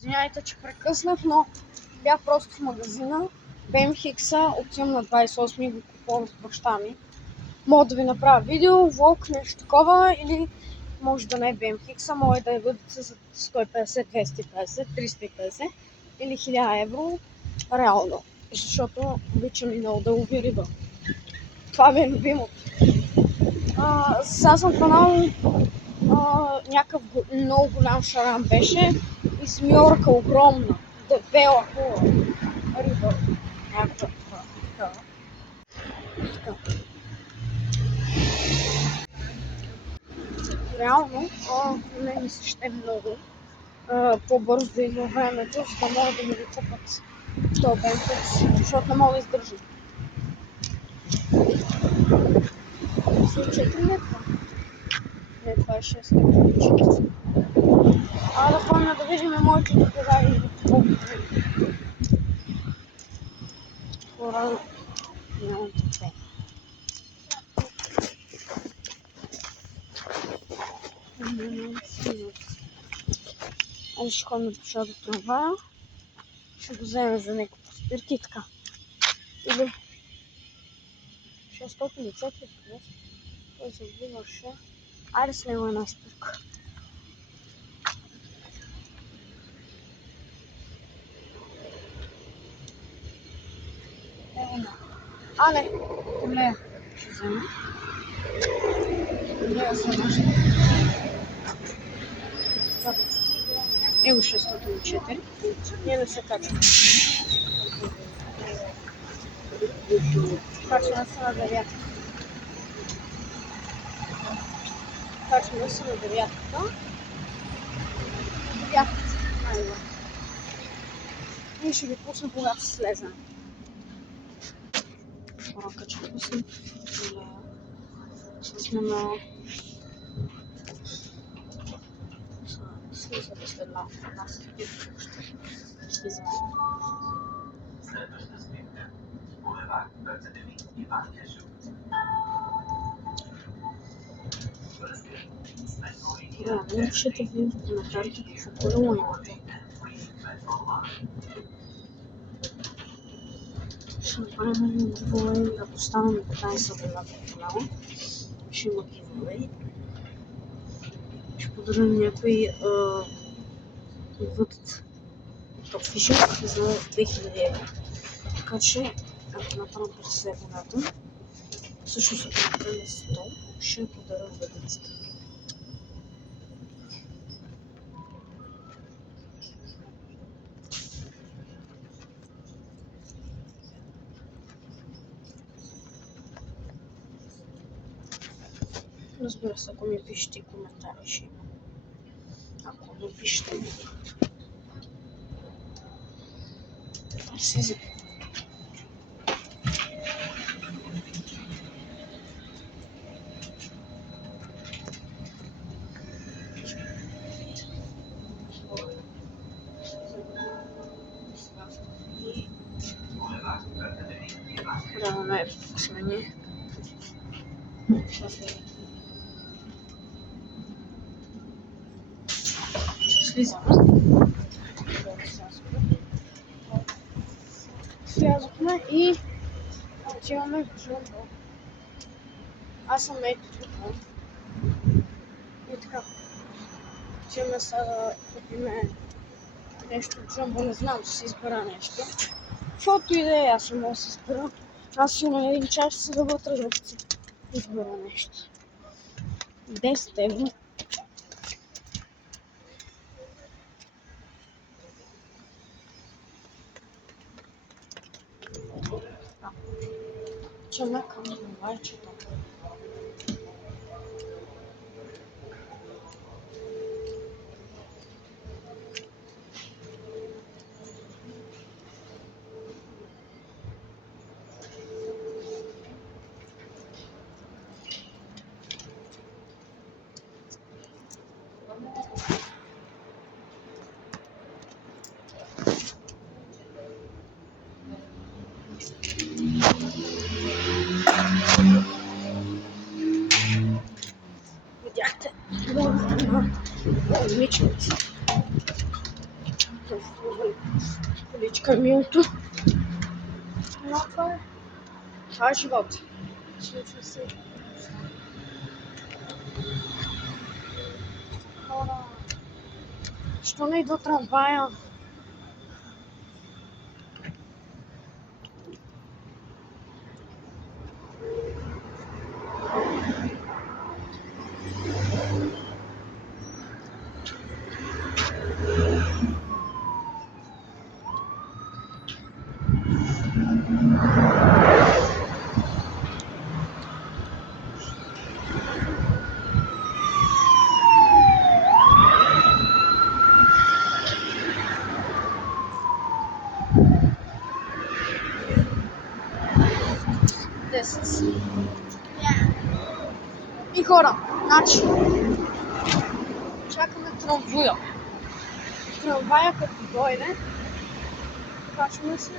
Извинявайте, че прекъснах, но бях просто в магазина. BMX-а, отивам на 28 и го купувам с баща ми. Мога да ви направя видео, влог, нещо такова, или може да не е BMX-а, може да е бъдете за 150, 250, 350 или 1000 евро реално. Защото обичам и много да лови риба. Това ми е любимото. Сега съм фанал някакъв много голям шаран беше и змиорка огромна, дебела, хубава риба. Някаква така. Реално, не ми се ще много по-бързо да идва времето, за да могат да ми го купат този BMX, защото не мога да издържам. 4 метра. Не, това е 6 метра. Да ходим да видим моите доклади. Хора, нямам търпение. Ще ходим да пеша до трамвая. Ще го вземем за някаква спирки и така. Или 604 км. Той се вдигаше. Айде снема една спирка. Не, Колея ще взема. Колея се наща. Ево 604. Ние не се качваме. Качваме се на девятка. Качваме се на девятката. Девятката. Айде. И ще ви пусна, когато се слезем. Качваме се. Ще сме на... Слизаме след малко. Нас слизаме. Напишете ви в коментарите какво колело имате. Ще направим giveaway, ако станем 15 абоната в канала. Ще има giveaway. Ще подарим някой отвъд топфишък за 2000 евро. Така че, ако направим 50 абоната, всъщност ако направим 100, ще подаря въдицата. Разбира се, ако ми пишете коментари, ще има. Ако не пишете, слизам. Даваме смени. Слизаме. Слязохме и отиваме в джамбо. Аз съм ето тук. И така. Отиваме сега да купиме нещо от джамбо. Не знам, че си избера нещо. Каквото и да е, аз мога да си избера. Аз имам един час, ще се да вътре да си избера нещо. 10 евро. Чакай към лайчето. Видяхте? Много момиченци. Количка милото. Но това е. Това е живот. Случва се. Хора. Що не идва трамвая? И хора, значи, чакаме трамвая. Трамвая като дойде, качваме се